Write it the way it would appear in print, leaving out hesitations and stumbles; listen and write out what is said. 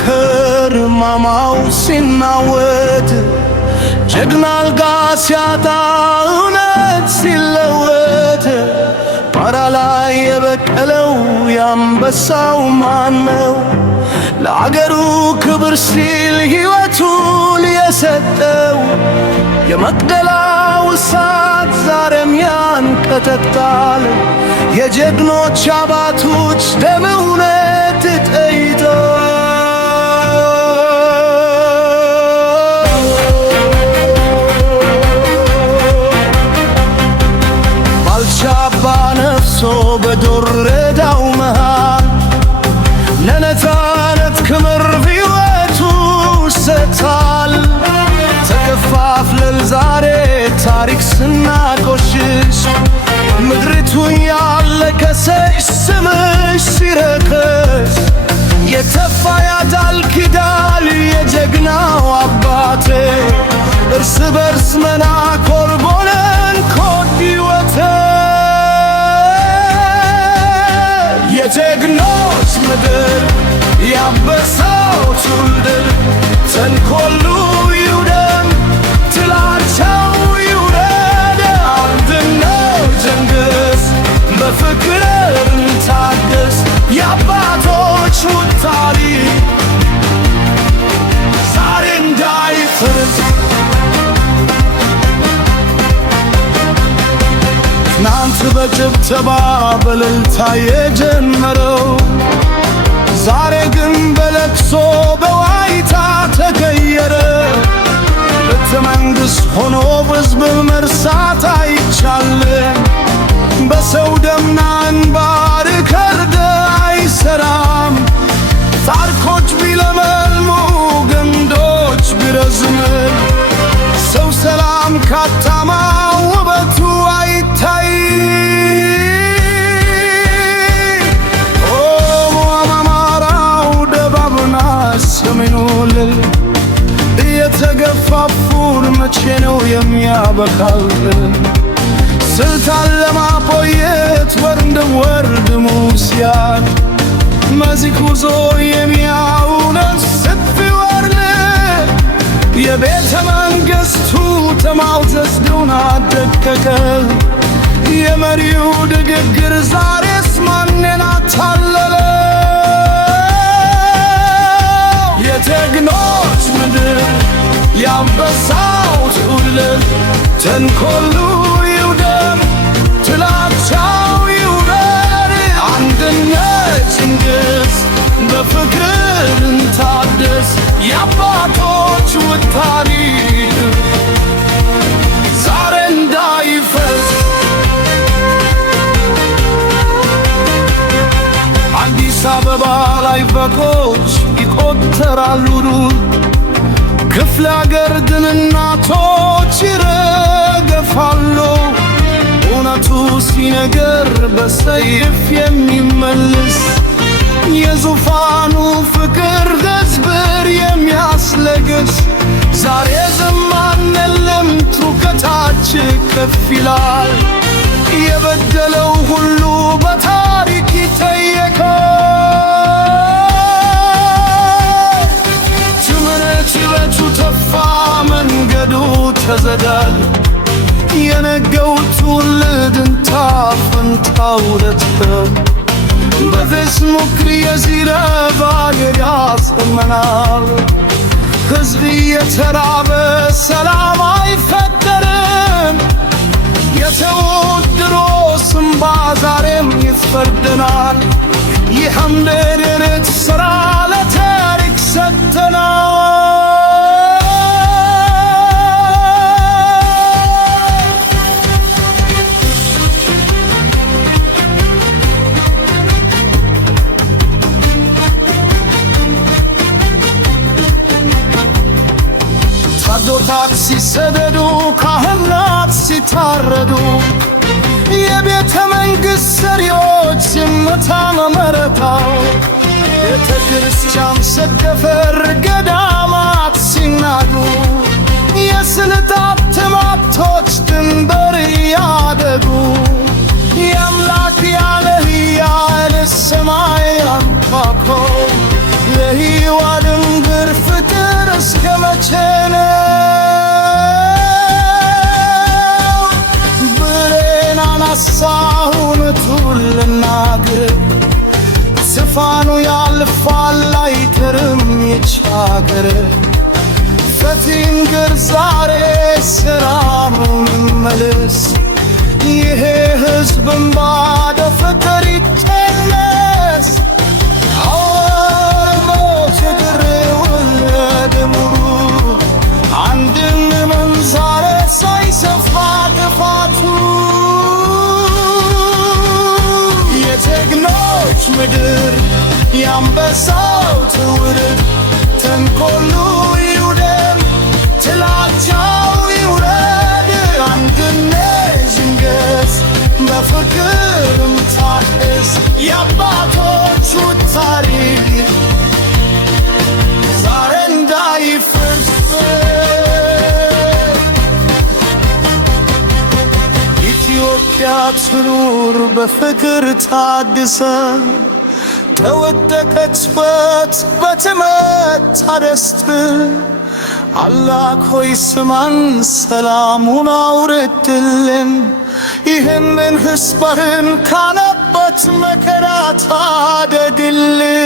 ከርማማው ሲናወጥ ጀግና አልጋ ሲያጣ እውነት ሲለወጥ ጣራ ላይ የበቀለው የአንበሳው ማነው? ለአገሩ ክብር ሲል ሕይወቱን የሰጠው የመቅደላው እሳት ዛሬም ያንቀጠቅጣል። የጀግኖች አባቶች ደም እውነት ጠይቶ ባልቻ አባ ነፍሶ በዱር ረዳው መሃል ለነፃነት ክብር ሕይወቱ ሰጥቷል። ተከፋፍለን ዛሬ ታሪክ ስናቆሽሽ ምድሪቱ ያለቀሰች ስምሽ ሲረክስ የተፋ ያዳል ኪዳል የጀግናው አባቴ እርስ በርስ መናኮር ቦነን ኮድ ሕይወቴ የጀግኖች ምድር ያበሳው ትውልድ ተንኰሉ ይውደም ጥላቻው ይውረድ አንድነት ጀንግስ በፍቅር እንታገስ የአባቶች ታሪክ ዛሬ እንዳይፈርስ ትናንት በጭብጨባ በእልልታ የጀመረው ዛሬ ግን በለቅሶ በዋይታ ተቀየረ። ቤተ መንግሥት ሆኖ ሕዝብ መርሳት አይቻልም። በሰው ደምና እንባ ሪከርድ አይሰራም። ታሪኮች ቢለመልሙ ግንዶች ቢረዝም ሰው ሰላም ካጣማ ውበቱ አይታይ። አማራው ደቡብና ሰሜኑ እየተገፋፉን መቼ ነው የሚያበቃልን? ስልጣን ለማቆየት ወርድ ሙስያት መዚህ ጉዞ የሚያውነን ሰፊ ወርድ የቤተ መንግሥቱ ተማውዘዝ ዱና ደቀቀ። የመሪው ንግግር ዛሬስ ማንን አታለለ? የጀግኖች ምድር የአንበሳው ትውልድ ተንኰሉ ይውደም ጥላቻው ይውረድ አንድነት ይንገስ በፍቅር እንታደስ የአባቶች ታሪክ ዛሬ እንዳይፈስ አዲስ አበባ ላይ በጎች ይቆጠራሉ። ክፍለ አገር ግን እናቶች ይረገፋሉ። እውነቱ ሲነገር በሰይፍ የሚመልስ የዙፋኑ ፍቅር ሕዝብር የሚያስለግስ ዛሬ ዘማን የለም ትውከታች ከፍ ይላል። የበደለው ሁሉ በታሪክ ይጠየቃል። ትምህርት ቤቱ ተፋ መንገዱ ተዘጋል። የነገው ትውልድን ታፍንታው ለትከብ በፌስቡክ የዚረባ አገር ያስመናል። ሕዝብ የተራበ ሰላም አይፈጠርም። የተወድሮስ እምባ ዛሬም ይፈርደናል። ይህም ደረረት ሥራ ለታሪክ ሰጥተናል። ታቦታት ሲሰደዱ ካህናት ሲታረዱ የቤተ መንግሥት ሰሪዎች ዝምታ መመረታው ቤተ ክርስቲያን ሰደፈር ገዳማት ሲናዱ የስልጣት ትማቶች ድንበር ያደጉ የአምላክ ያለህ ያለ ሰማይ አንኳኩ ለሕይወት እስከ መቼ ነው ብሬን አነሳሁ እውነቱን ልናገር ዝፋኑ ያልፋል አይቀርም ይቻገር ፈቲንገር ዛሬ ስራውን መለስ ይሄ ሕዝብ እንባ በፍቅር ይቀነስ አወሞች እግር ወለደ ሙሉ አንድን መንዛሬ ሳይሰፋ ክፋቱ የጀግኖች ምድር የአንበሳው ትውልድ ተንኮሉ ይውደም ጥላቻው ይውረድ አንድነት ይንገስ በፍቅርም ታደስ የአባቶቹ ታሪክ ዛሬ እንዳይፈርስ ኢትዮጵያ ትኑር በፍቅር ታድሰ ተወደቀችበት በትመታ ደስት አምላክ ሆይ ስማን ሰላሙን አውርድልን ይህንን ሕዝብህን ካለበት መከራ ታደግልን